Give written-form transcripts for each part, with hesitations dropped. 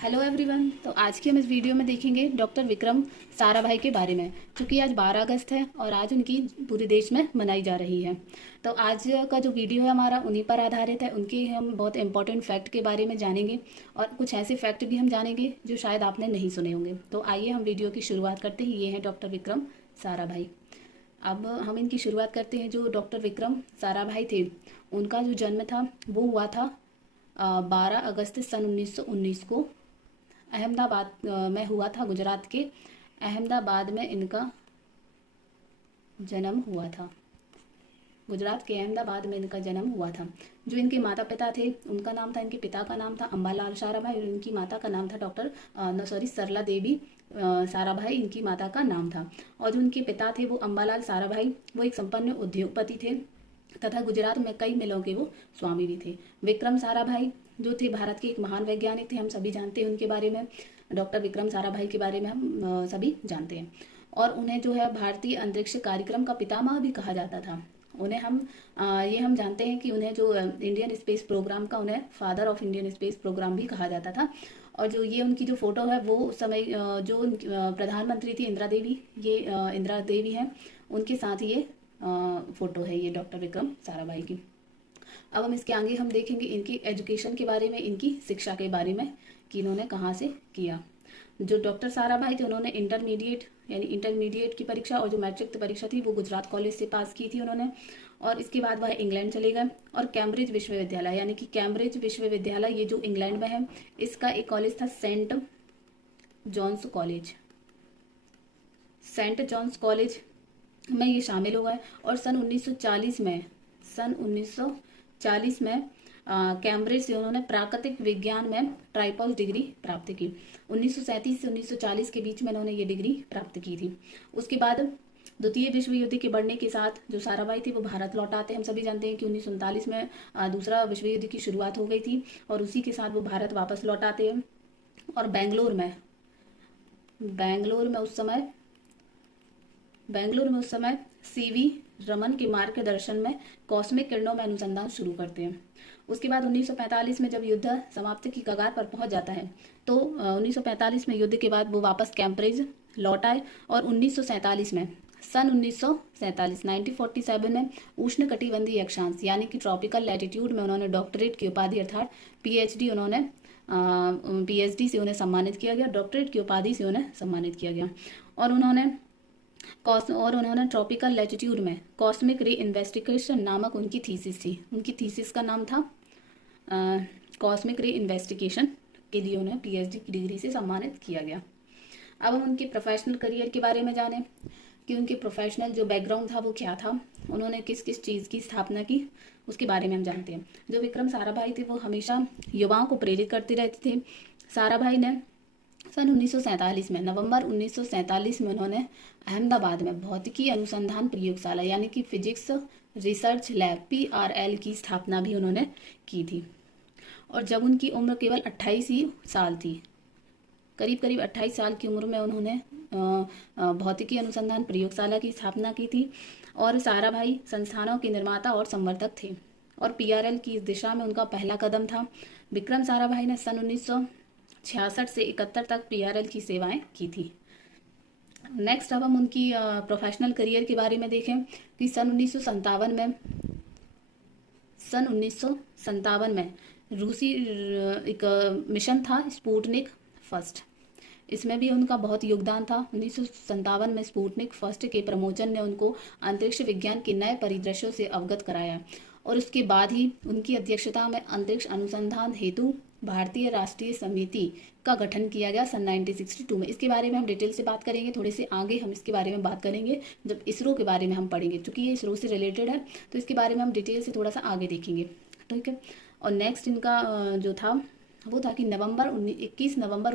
Hello everyone. तो आज की हम इस वीडियो में देखेंगे डॉक्टर विक्रम साराभाई के बारे में, क्योंकि आज 12 अगस्त है और आज उनकी पूरे देश में मनाई जा रही है। तो आज का जो वीडियो है हमारा उन्हीं पर आधारित है। उनके हम बहुत इंपॉर्टेंट फैक्ट के बारे में जानेंगे और कुछ ऐसे फैक्ट भी हम जानेंगे जो शायद आपने नहीं सुने होंगे। तो आइए हम वीडियो की शुरुआत करते हैं। ये हैं डॉक्टर विक्रम साराभाई। अब हम इनकी शुरुआत करते हैं। जो डॉक्टर विक्रम साराभाई थे, उनका जो जन्म था वो हुआ था 12 अगस्त सन 1919 को अहमदाबाद में हुआ था। गुजरात के अहमदाबाद में इनका जन्म हुआ था। गुजरात के अहमदाबाद में इनका जन्म हुआ था। जो इनके माता पिता थे, उनका नाम था, इनके पिता का नाम था अंबालाल साराभाई और इनकी माता का नाम था सरला देवी साराभाई इनकी माता का नाम था। और जो उनके पिता थे वो अंबालाल साराभाई, वो एक संपन्न उद्योगपति थे तथा गुजरात में कई मिलों के वो स्वामी भी थे। विक्रम साराभाई जो थे भारत के एक महान वैज्ञानिक थे। हम सभी जानते हैं उनके बारे में। डॉक्टर विक्रम साराभाई के बारे में हम सभी जानते हैं। और उन्हें जो है भारतीय अंतरिक्ष कार्यक्रम का पितामह भी कहा जाता था। उन्हें हम जानते हैं कि उन्हें जो इंडियन स्पेस प्रोग्राम का, उन्हें father of Indian space programme भी कहा जाता था। और जो ये उनकी जो फोटो है वो उस समय जो प्रधानमंत्री थी इंदिरा देवी, ये इंदिरा देवी हैं, उनके साथ ये फोटो है ये डॉक्टर विक्रम साराभाई की। अब हम इसके आगे हम देखेंगे इनकी एजुकेशन के बारे में, इनकी शिक्षा के बारे में कि इन्होंने कहाँ से किया। जो डॉक्टर साराभाई थे उन्होंने इंटरमीडिएट की परीक्षा और जो मैट्रिक परीक्षा थी वो गुजरात कॉलेज से पास की थी उन्होंने। और इसके बाद वह इंग्लैंड चले गए और कैम्ब्रिज विश्वविद्यालय, यानी कि कैम्ब्रिज विश्वविद्यालय ये जो इंग्लैंड में है, इसका एक कॉलेज था सेंट जॉन्स कॉलेज में ये शामिल हुआ है। और सन 1940 में कैम्ब्रिज से उन्होंने प्राकृतिक विज्ञान में ट्राइपॉस डिग्री प्राप्त की। 1937 से 1940 के बीच में उन्होंने ये डिग्री प्राप्त की थी। उसके बाद द्वितीय विश्व युद्ध के बढ़ने के साथ जो साराभाई थे वो भारत लौट आते हैं। हम सभी जानते हैं कि 1939 में दूसरा विश्व युद्ध की शुरुआत हो गई थी और उसी के साथ वो भारत वापस लौट आते हैं। और बेंगलोर में उस समय सीवी रमन के मार्गदर्शन में कॉस्मिक किरणों में अनुसंधान शुरू करते हैं। उसके बाद 1945 में जब युद्ध समाप्ति की कगार पर पहुंच जाता है तो 1945 में युद्ध के बाद वो वापस कैम्ब्रिज लौट आए। और 1947 में 1947 में उष्णकटिबंधीय अक्षांश यानी कि ट्रॉपिकल लैटिट्यूड में उन्होंने डॉक्टरेट की उपाधि अर्थात पीएचडी से उन्हें सम्मानित किया गया। डॉक्टरेट की उपाधि से उन्हें सम्मानित किया गया। और उन्होंने ट्रॉपिकल लैटिट्यूड में कॉस्मिक रे इन्वेस्टिगेशन नामक उनकी थीसिस थी। उनकी थीसिस का नाम था कॉस्मिक रे इन्वेस्टिगेशन, के लिए उन्हें पीएचडी की डिग्री से सम्मानित किया गया। अब हम उनके प्रोफेशनल करियर के बारे में जानें कि उनके प्रोफेशनल जो बैकग्राउंड था वो क्या था, उन्होंने किस किस चीज़ की स्थापना की, उसके बारे में हम जानते हैं। जो विक्रम साराभाई थे वो हमेशा युवाओं को प्रेरित करते रहते थे। साराभाई ने सन 1947 में, नवंबर 1947 में उन्होंने अहमदाबाद में भौतिकी अनुसंधान प्रयोगशाला यानी कि फिजिक्स रिसर्च लैब PRL की स्थापना भी उन्होंने की थी। और जब उनकी उम्र केवल 28 ही साल थी, करीब 28 साल की उम्र में उन्होंने भौतिकी अनुसंधान प्रयोगशाला की स्थापना की थी। और साराभाई संस्थानों के निर्माता और संवर्धक थे और PRL की इस दिशा में उनका पहला कदम था। विक्रम साराभाई ने सन 1966 से 71 तक PRL की सेवाएं की थी। नेक्स्ट अब हम उनकी प्रोफेशनल करियर के बारे में देखें कि सन 1957 में रूसी एक मिशन था स्पुतनिक फर्स्ट, इसमें भी उनका बहुत योगदान था। 1957 में स्पुतनिक फर्स्ट के प्रमोशन ने उनको अंतरिक्ष विज्ञान के नए परिदृश्यों से अवगत कराया। और उसके बाद ही उनकी अध्यक्षता में अंतरिक्ष अनुसंधान हेतु भारतीय राष्ट्रीय समिति का गठन किया गया सन 1962 में। इसके बारे में हम डिटेल से बात करेंगे, थोड़े से आगे हम इसके बारे में बात करेंगे जब इसरो के बारे में हम पढ़ेंगे। चूंकि ये इसरो से रिलेटेड है तो इसके बारे में हम डिटेल से थोड़ा सा आगे देखेंगे, ठीक है। और नेक्स्ट इनका जो था वो था कि 21 नवंबर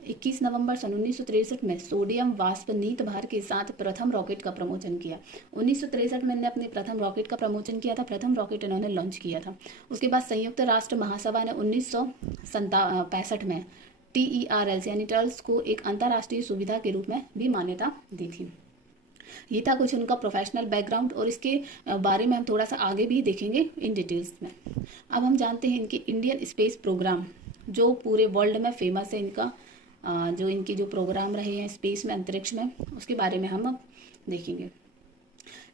1963 में सोडियम वाष्प नीत भार के साथ प्रथम रॉकेट का प्रमोशन किया। 1963 में इन्होंने अपने प्रथम रॉकेट का प्रमोशन किया था, प्रथम रॉकेट इन्होंने लॉन्च किया था। उसके बाद संयुक्त राष्ट्र महासभा ने 1965 में TERLs यानी टर्ल्स को एक अंतर्राष्ट्रीय सुविधा के रूप में भी मान्यता दी थी। ये था कुछ उनका प्रोफेशनल बैकग्राउंड और इसके बारे में हम थोड़ा सा आगे भी देखेंगे इन डिटेल्स में। अब हम जानते हैं इनके इंडियन स्पेस प्रोग्राम जो पूरे वर्ल्ड में फेमस है। इनका जो इनकी जो प्रोग्राम रहे हैं स्पेस में, अंतरिक्ष में, उसके बारे में हम अब देखेंगे।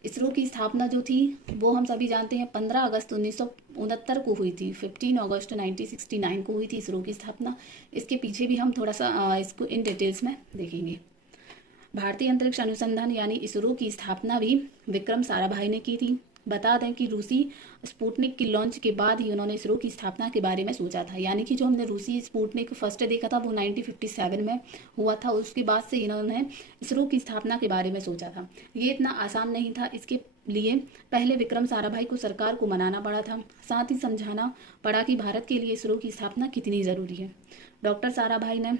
इसरो की स्थापना जो थी वो हम सभी जानते हैं 15 अगस्त 1969 को हुई थी। 15 अगस्त 1969 को हुई थी इसरो की स्थापना। इसके पीछे भी हम थोड़ा सा इसको इन डिटेल्स में देखेंगे। भारतीय अंतरिक्ष अनुसंधान यानी इसरो की स्थापना भी विक्रम साराभाई ने की थी। बता दें कि रूसी स्पुतनिक की लॉन्च के बाद ही उन्होंने इसरो की स्थापना के बारे में सोचा था। यानी कि जो हमने रूसी स्पुतनिक फर्स्ट देखा था वो 1957 में हुआ था। उसके बाद से इन्होंने इसरो की स्थापना के बारे में सोचा था। ये इतना आसान नहीं था। इसके लिए पहले विक्रम साराभाई को सरकार को मनाना पड़ा था, साथ ही समझाना पड़ा कि भारत के लिए इसरो की स्थापना कितनी ज़रूरी है। डॉक्टर साराभाई ने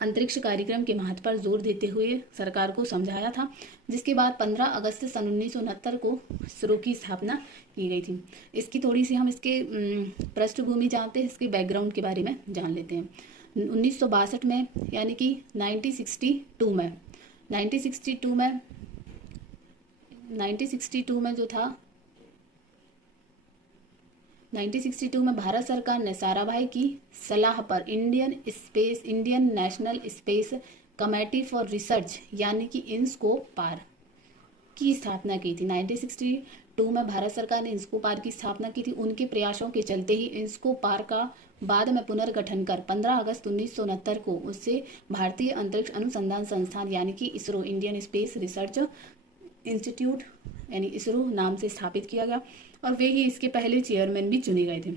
अंतरिक्ष कार्यक्रम के महत्व पर जोर देते हुए सरकार को समझाया था, जिसके बाद 15 अगस्त सन 1969 को इसरो की स्थापना की गई थी। इसकी थोड़ी सी हम इसके पृष्ठभूमि जानते हैं, इसके बैकग्राउंड के बारे में जान लेते हैं। 1962 में यानी कि 1962 में जो था 1962 में भारत सरकार ने साराभाई की सलाह पर Indian national space committee for research यानी कि INSCOPAR की स्थापना की थी। 1962 में भारत सरकार ने INSCOPAR की स्थापना की थी। उनके प्रयासों के चलते ही INSCOPAR का बाद में पुनर्गठन कर 15 अगस्त 1969 को उससे भारतीय अंतरिक्ष अनुसंधान संस्थान यानी कि ISRO, Indian space research institute यानी इसरो नाम से स्थापित किया गया, और वे ही इसके पहले चेयरमैन भी चुने गए थे।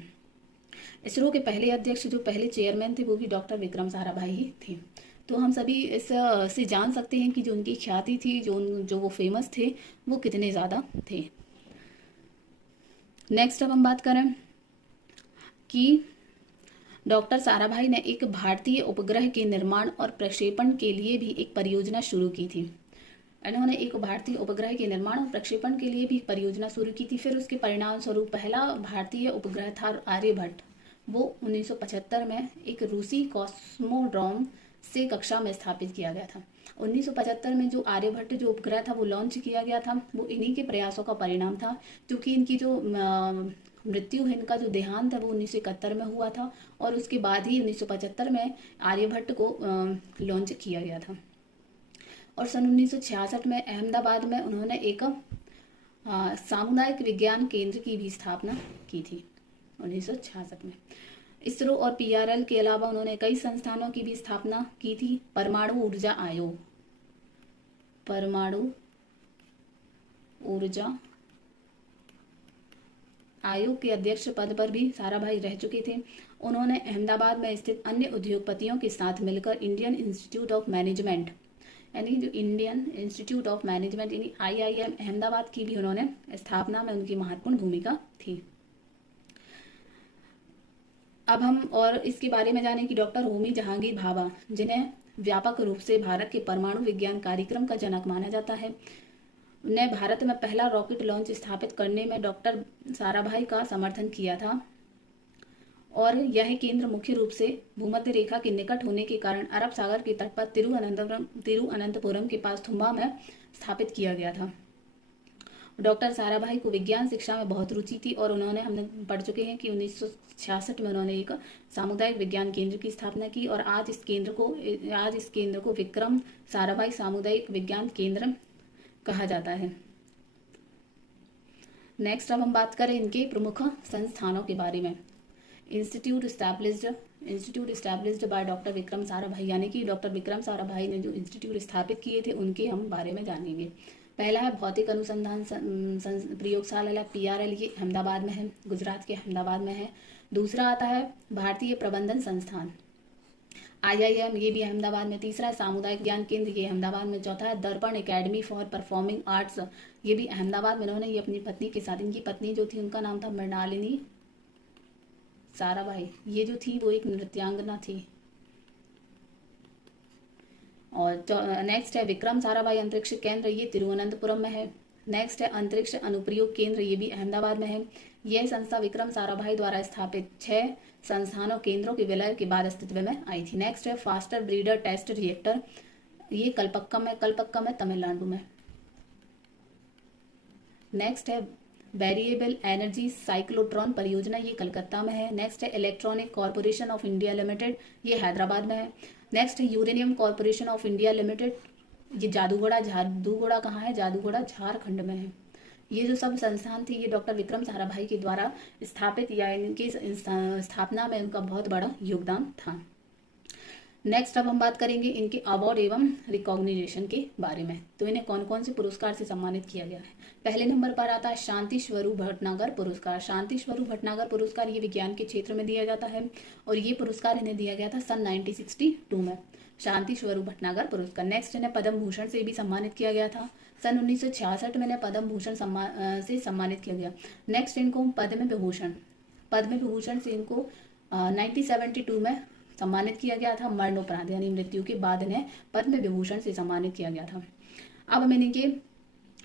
इसरो के पहले अध्यक्ष जो पहले चेयरमैन थे वो भी डॉक्टर विक्रम साराभाई ही थे। तो हम सभी इस से जान सकते हैं कि जो उनकी ख्याति थी, जो वो फेमस थे, वो कितने ज़्यादा थे। नेक्स्ट अब हम बात करें कि डॉक्टर साराभाई ने एक भारतीय उपग्रह के निर्माण और प्रक्षेपण के लिए भी एक परियोजना शुरू की थी। इन्होंने एक भारतीय उपग्रह के निर्माण और प्रक्षेपण के लिए भी परियोजना शुरू की थी। फिर उसके परिणाम स्वरूप पहला भारतीय उपग्रह था आर्यभट्ट। वो 1975 में एक रूसी कॉस्मोड्रोम से कक्षा में स्थापित किया गया था। 1975 में जो आर्यभट्ट जो उपग्रह था वो लॉन्च किया गया था, वो इन्हीं के प्रयासों का परिणाम था, क्योंकि इनकी जो मृत्यु है, इनका जो देहांत है वो 1971 में हुआ था, और उसके बाद ही 1975 में आर्यभट्ट को लॉन्च किया गया था। और सन 1966 में अहमदाबाद में उन्होंने एक सामुदायिक विज्ञान केंद्र की भी स्थापना की थी 1966 में। इसरो और PRL के अलावा उन्होंने कई संस्थानों की भी स्थापना की थी। परमाणु ऊर्जा आयोग के अध्यक्ष पद पर भी साराभाई रह चुके थे। उन्होंने अहमदाबाद में स्थित अन्य उद्योगपतियों के साथ मिलकर इंडियन इंस्टीट्यूट ऑफ मैनेजमेंट यानी जो इंडियन इंस्टीट्यूट ऑफ मैनेजमेंट यानी IIM अहमदाबाद की भी उन्होंने स्थापना में उनकी महत्वपूर्ण भूमिका थी। अब हम और इसके बारे में जानें कि डॉक्टर होमी जहांगीर भाभा, जिन्हें व्यापक रूप से भारत के परमाणु विज्ञान कार्यक्रम का जनक माना जाता है, ने भारत में पहला रॉकेट लॉन्च स्थापित करने में डॉक्टर साराभाई का समर्थन किया था, और यह केंद्र मुख्य रूप से भूमध्य रेखा के निकट होने के कारण अरब सागर के तट पर तिरुअनंतपुरम के पास थुम्बा में स्थापित किया गया था। डॉक्टर साराभाई को विज्ञान शिक्षा में बहुत रुचि थी, और हमने पढ़ चुके हैं कि 1966 में उन्होंने एक सामुदायिक विज्ञान केंद्र की स्थापना की, और आज इस केंद्र को विक्रम साराभाई सामुदायिक विज्ञान केंद्र कहा जाता है। नेक्स्ट अब हम बात करें इनके प्रमुख संस्थानों के बारे में। Institute established by doctor Vikram Sarabhai, यानी कि डॉक्टर विक्रम साराभाई ने जो इंस्टीट्यूट स्थापित किए थे उनके हम बारे में जानेंगे। पहला है भौतिक अनुसंधान प्रयोगशाला PRL, ये अहमदाबाद में है, गुजरात के अहमदाबाद में है। दूसरा आता है भारतीय प्रबंधन संस्थान IIM, ये भी अहमदाबाद में। तीसरा है सामुदायिक ज्ञान केंद्र, ये अहमदाबाद में। चौथा है दर्पण एकेडमी फॉर परफॉर्मिंग आर्ट्स, ये भी अहमदाबाद में। इन्होंने ये अपनी पत्नी के साथ, इनकी पत्नी जो थी उनका नाम था मृणालिनी साराभाई, ये जो थी वो एक नृत्यांगना थी। और नेक्स्ट है विक्रम साराभाई अंतरिक्ष केंद्र, ये तिरुवनंतपुरम में है। नेक्स्ट है अंतरिक्ष अनुप्रयोग केंद्र, ये भी अहमदाबाद में है। यह संस्था विक्रम साराभाई द्वारा स्थापित 6 संस्थानों केंद्रों के विलय के बाद अस्तित्व में आई थी। नेक्स्ट है फास्टर ब्रीडर टेस्ट रिएक्टर, ये कलपक्कम है तमिलनाडु में। नेक्स्ट है वेरिएबल एनर्जी साइक्लोट्रॉन परियोजना, ये कलकत्ता में है। नेक्स्ट है electronic corporation of India limited, ये हैदराबाद में है। नेक्स्ट है uranium corporation of India limited, ये जादूगोड़ा कहाँ है? जादूगोड़ा झारखंड में है। ये जो सब संस्थान थी ये डॉक्टर विक्रम साराभाई के द्वारा स्थापित या इनकी स्थापना में उनका बहुत बड़ा योगदान था। नेक्स्ट अब हम बात करेंगे इनके अवार्ड एवं रिकॉग्निशन के बारे में। तो इन्हें कौन कौन से पुरस्कार से सम्मानित किया गया है? पहले नंबर पर आता है शांति स्वरूप भटनागर पुरस्कार। शांति स्वरूप भटनागर पुरस्कार ये विज्ञान के क्षेत्र में दिया जाता है और ये पुरस्कार इन्हें दिया गया था सन 1962 में, शांति स्वरूप भटनागर पुरस्कार। नेक्स्ट इन्हें पद्म भूषण से भी सम्मानित किया गया था। सन 1966 में इन्हें पद्म भूषण से सम्मानित किया गया। नेक्स्ट इनको पद्म विभूषण से इनको 1972 में सम्मानित किया गया था। मरणोपरांत यानी मृत्यु के बाद इन्हें पद्म विभूषण से सम्मानित किया गया था। अब हम इनके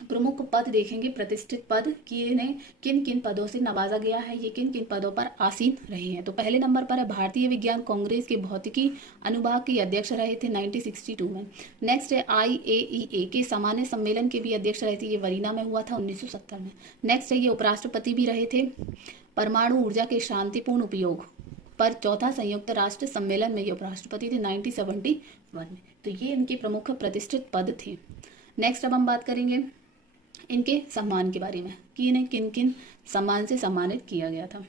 प्रमुख पद देखेंगे, प्रतिष्ठित पद कि इन्हें किन किन पदों से नवाजा गया है, ये किन किन पदों पर आसीन रहे हैं। तो पहले नंबर पर है भारतीय विज्ञान कांग्रेस के भौतिकी अनुभाग के अध्यक्ष रहे थे 1962 में। नेक्स्ट है IAEA के सामान्य सम्मेलन के भी अध्यक्ष रहे थे, ये वरीना में हुआ था 1970 में। नेक्स्ट है ये उपराष्ट्रपति भी रहे थे। परमाणु ऊर्जा के शांतिपूर्ण उपयोग पर चौथा संयुक्त राष्ट्र सम्मेलन में ये उपराष्ट्रपति थे 1971 में। तो ये इनके प्रमुख प्रतिष्ठित पद थे। नेक्स्ट अब हम बात करेंगे इनके सम्मान के बारे में कि इन्हें किन किन सम्मान से सम्मानित किया गया था।